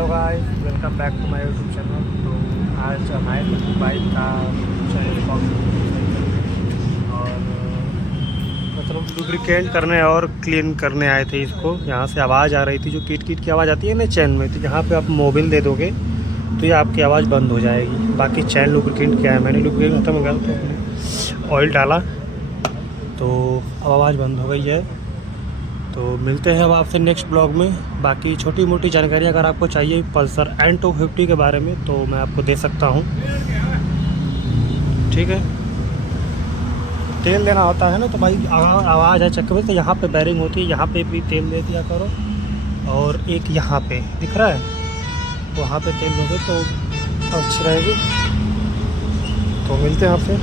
Hello guys, welcome back to my YouTube channel. तो आज हम आए थे बाइक का और मतलब लुब्रिकेंट करने और क्लीन करने आए थे इसको। यहाँ से आवाज़ आ रही थी, जो कीट कीट की आवाज़ आती है ना चैन में, तो यहाँ पे आप मोबिल दे दोगे तो ये आपकी आवाज़ बंद हो जाएगी। बाकी चैन लुब्रिकेंट किया है मैंने, लुब्रिकेंट खत्म हो गया तो मैंने ऑयल डाला तो अब आवाज़ बंद हो गई है। तो मिलते हैं अब आपसे नेक्स्ट ब्लॉग में। बाकी छोटी मोटी जानकारी अगर आपको चाहिए पल्सर N250 के बारे में तो मैं आपको दे सकता हूँ, ठीक है। तेल देना होता है ना तो भाई आवाज़ है चक्कर में, तो यहाँ पे बैरिंग होती है, यहाँ पे भी तेल दे दिया करो। और एक यहाँ पे दिख रहा है, वहाँ पे तेल दोगे तो अच्छी रहेगी। तो मिलते हैं आपसे।